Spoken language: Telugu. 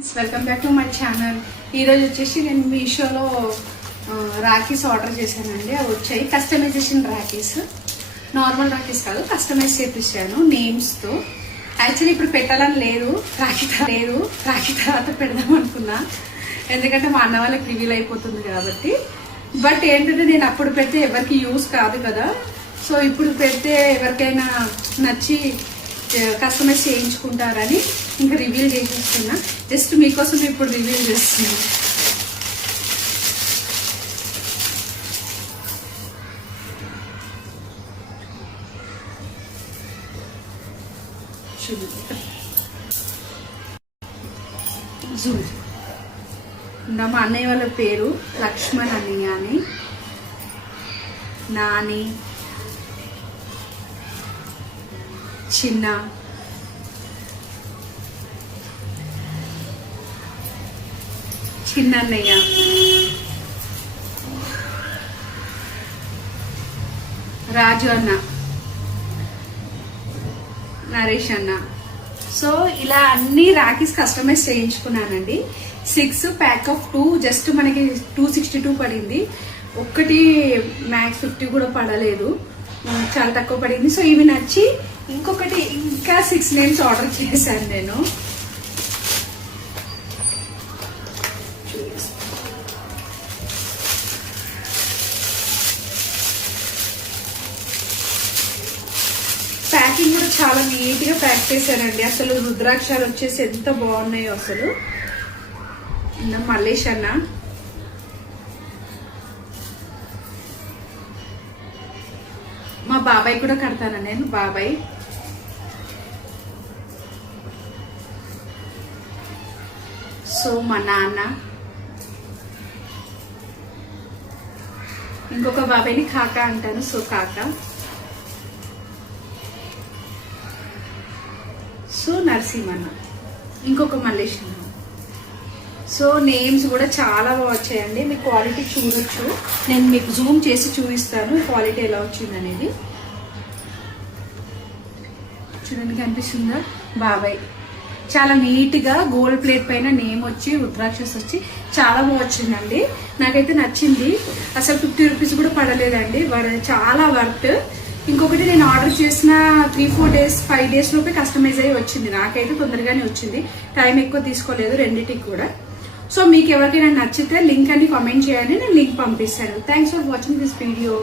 Welcome back to my channel. ఈరోజు వచ్చేసి నేను మీషోలో రాఖీస్ ఆర్డర్ చేశానండి. అవి వచ్చాయి కస్టమైజేషన్ రాఖీస్, నార్మల్ రాఖీస్ కాదు, కస్టమైజ్ చేపించాను నేమ్స్తో. యాక్చువల్లీ ఇప్పుడు పెట్టాలని లేదు, రాఖీ తర్వాత పెడదాం అనుకున్నా, ఎందుకంటే మా అన్న వాళ్ళకి రివీల్ అయిపోతుంది కాబట్టి. బట్ ఏంటంటే నేను అప్పుడు పెడితే ఎవరికి యూజ్ కాదు కదా, సో ఇప్పుడు పెడితే ఎవరికైనా నచ్చి కస్టమైజ్ చేయించుకుంటారని ఇంకా రివీల్ చేసేస్తున్నా. జస్ట్ మీకోసం ఇప్పుడు రివీల్ చేస్తున్నా. మా అన్నయ్య వాళ్ళ పేరు లక్ష్మణ్ అన్నయ్య అని, నాని, చిన్న, చిన్నన్నయ్య, రాజు అన్న, నరేష్ అన్న. సో ఇలా అన్ని రాఖీస్ కస్టమైజ్ చేయించుకున్నానండి. 6 ప్యాక్ ఆఫ్ 2 జస్ట్ మనకి 262 పడింది. ఒక్కటి మ్యాక్స్ 50 కూడా పడలేదు, చాలా తక్కువ పడింది. సో ఇవి నచ్చి ఇంకొకటి ఇంకా 6 నేమ్స్ ఆర్డర్ చేశాను నేను. ప్యాకింగ్ కూడా చాలా నీట్ గా ప్యాక్ చేశానండి. అసలు రుద్రాక్షాలు వచ్చేసి ఎంత బాగున్నాయో అసలు. మల్లేష్ అన్న, మా బాబాయ్ కూడా కడతాను నేను, బాబాయ్. సో మా నాన్న, ఇంకొక బాబాయ్ని కాకా అంటాను, సో కాకా. సో నరసింహన్న, ఇంకొక మల్లేష్ అన్న. సో నేమ్స్ కూడా చాలా బాగా వచ్చాయండి. మీకు క్వాలిటీ చూడొచ్చు, నేను మీకు జూమ్ చేసి చూపిస్తాను క్వాలిటీ ఎలా వచ్చింది అనేది. చూడండి కనిపిస్తుందా, బాబాయ్. చాలా నీట్గా గోల్డ్ ప్లేట్ పైన నేమ్ వచ్చి రుద్రాక్షస్ వచ్చి చాలా బాగా వచ్చిందండి. నాకైతే నచ్చింది. అసలు 50 రూపీస్ కూడా పడలేదండి, చాలా వర్త్. ఇంకొకటి నేను ఆర్డర్ చేసిన 3-4 డేస్ 5 డేస్ లోపే కస్టమైజ్ అయ్యి వచ్చింది. నాకైతే తొందరగానే వచ్చింది, టైం ఎక్కువ తీసుకోలేదు రెండింటికి కూడా. సో మీకు ఎవరికైనా నచ్చితే లింక్ అని కామెంట్ చేయండి, నేను లింక్ పంపిస్తాను. Thanks for watching this video.